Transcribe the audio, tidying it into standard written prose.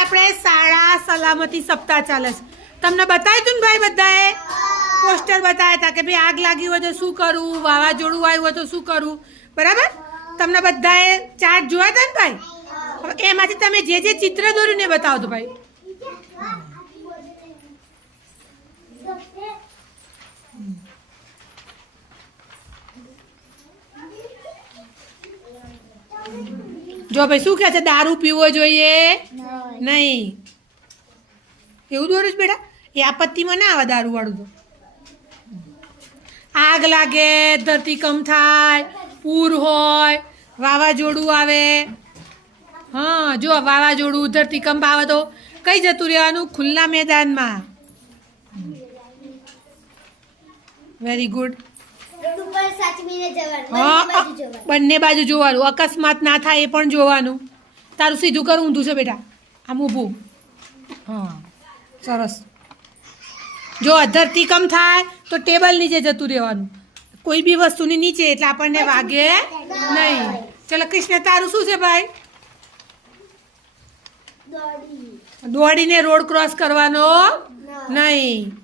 આપણે શાળા સલામતી સપ્તાહ ચાલે છે. તમને બતાવ્યું તું ને ભાઈ બધાએ પોસ્ટર બતાવ્યા હતા કે ભાઈ આગ લાગી હોય તો શું કરવું, વાવાઝોડું આવ્યું હોય તો શું કરવું, બરાબર? તમને બધાએ ચાર્ટ જોયા હતા ને ભાઈ? હવે એમાંથી તમે જે જે ચિત્ર દોર્યું ને બતાવો તો ભાઈ. જો ભાઈ શું કહે છે, દારૂ પીવો જોઈએ નહીં, એવું દોરું બેટા? એ આપત્તિમાં ના આવે દારૂ વાળું તો. આગ લાગે, ધરતીકંપ થાય, પૂર હોય, વાવાઝોડું આવે. હા જો વાવાઝોડું ધરતીકંપ આવે તો કઈ જતું રહેવાનું? ખુલ્લા મેદાનમાં. Very good. હા બંને બાજુ જોવાનું, અકસ્માત ના થાય એ પણ જોવાનું. તારું સીધું કરવું ઊંધું છે બેટા? આમ ઊભું. હા સરસ. જો ધરતીકંપ થાય તો ટેબલ નીચે જતું રહેવાનું, કોઈ બી વસ્તુની નીચે, એટલે આપણને વાગે નહીં. ચલો કૃષ્ણ તારું શું છે ભાઈ? દોડીને રોડ ક્રોસ કરવાનો નહીં.